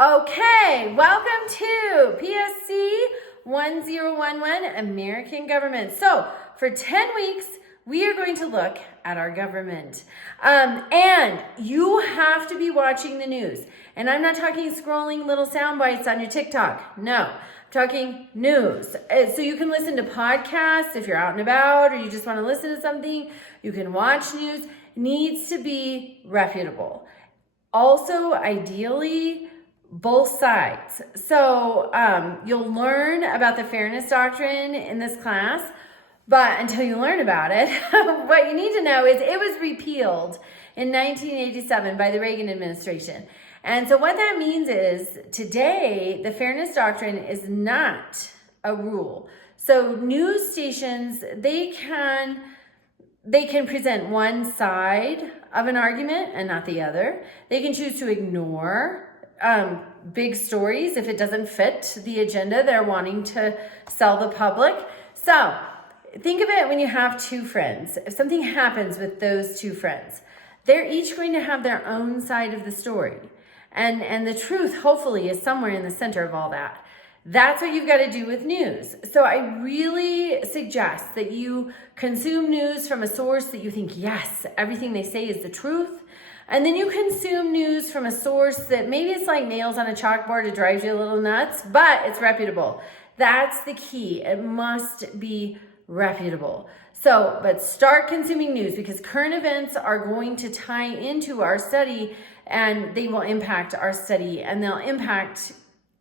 Okay, welcome to PSC 1011, American Government. So for 10 weeks, we are going to look at our government. And you have to be watching the news. And I'm not talking scrolling little sound bites on your TikTok. No, I'm talking news. So you can listen to podcasts if you're out and about or you just want to listen to something. You can watch news. It needs to be reputable. Also, ideally, both sides. So you'll learn about the fairness doctrine in this class, but until you learn about it, what you need to know is it was repealed in 1987 by the Reagan administration. And so what that means is today, the fairness doctrine is not a rule. So news stations, they can present one side of an argument and not the other. They can choose to ignore big stories if it doesn't fit the agenda they're wanting to sell the public. So think of it when you have two friends. If something happens with those two friends, they're each going to have their own side of the story. And the truth, hopefully, is somewhere in the center of all that. That's what you've got to do with news. So I really suggest that you consume news from a source that you think, yes, everything they say is the truth. And then you consume news from a source that maybe it's like nails on a chalkboard, it drives you a little nuts, but it's reputable. That's the key. It must be reputable. So, but start consuming news because current events are going to tie into our study and they will impact our study and they'll impact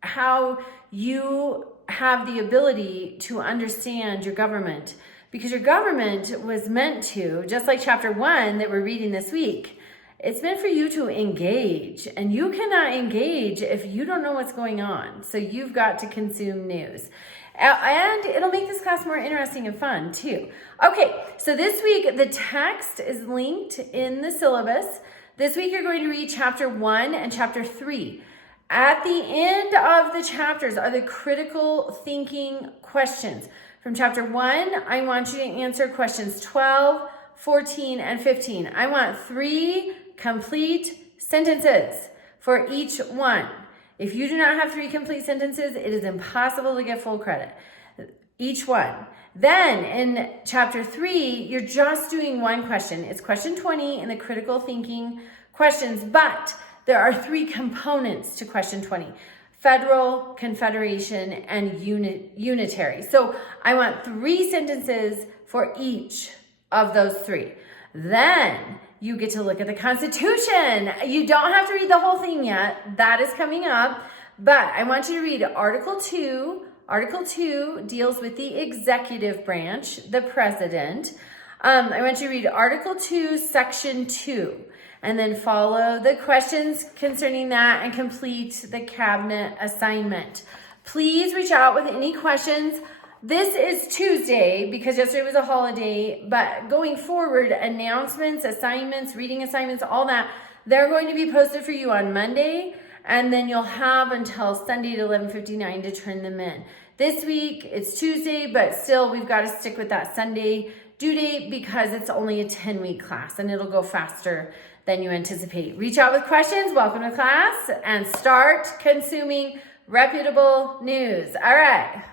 how you have the ability to understand your government, because your government was meant to, just like chapter 1 that we're reading this week, it's meant for you to engage, and you cannot engage if you don't know what's going on. So you've got to consume news. And it'll make this class more interesting and fun too. Okay, so this week the text is linked in the syllabus. This week you're going to read chapter 1 and chapter 3. At the end of the chapters are the critical thinking questions. From chapter 1, I want you to answer questions 12, 14, and 15. I want 3 complete sentences for each one. If you do not have 3 complete sentences, it is impossible to get full credit. Each one. Then in chapter 3, you're just doing one question. It's question 20 in the critical thinking questions, but there are 3 components to question 20. Federal, confederation, and unitary. So I want 3 sentences for each of those 3. Then you get to look at the Constitution. You don't have to read the whole thing yet. That is coming up. But I want you to read Article 2. Article 2 deals with the executive branch, the president. I want you to read Article 2, Section 2. And then follow the questions concerning that and complete the cabinet assignment. Please reach out with any questions. This is Tuesday because yesterday was a holiday, but going forward, announcements, assignments, reading assignments, all that, they're going to be posted for you on Monday, and then you'll have until Sunday at 11:59 to turn them in. This week, it's Tuesday, but still we've got to stick with that Sunday due date because it's only a 10-week class, and it'll go faster than you anticipate. Reach out with questions, welcome to class, and start consuming reputable news. All right.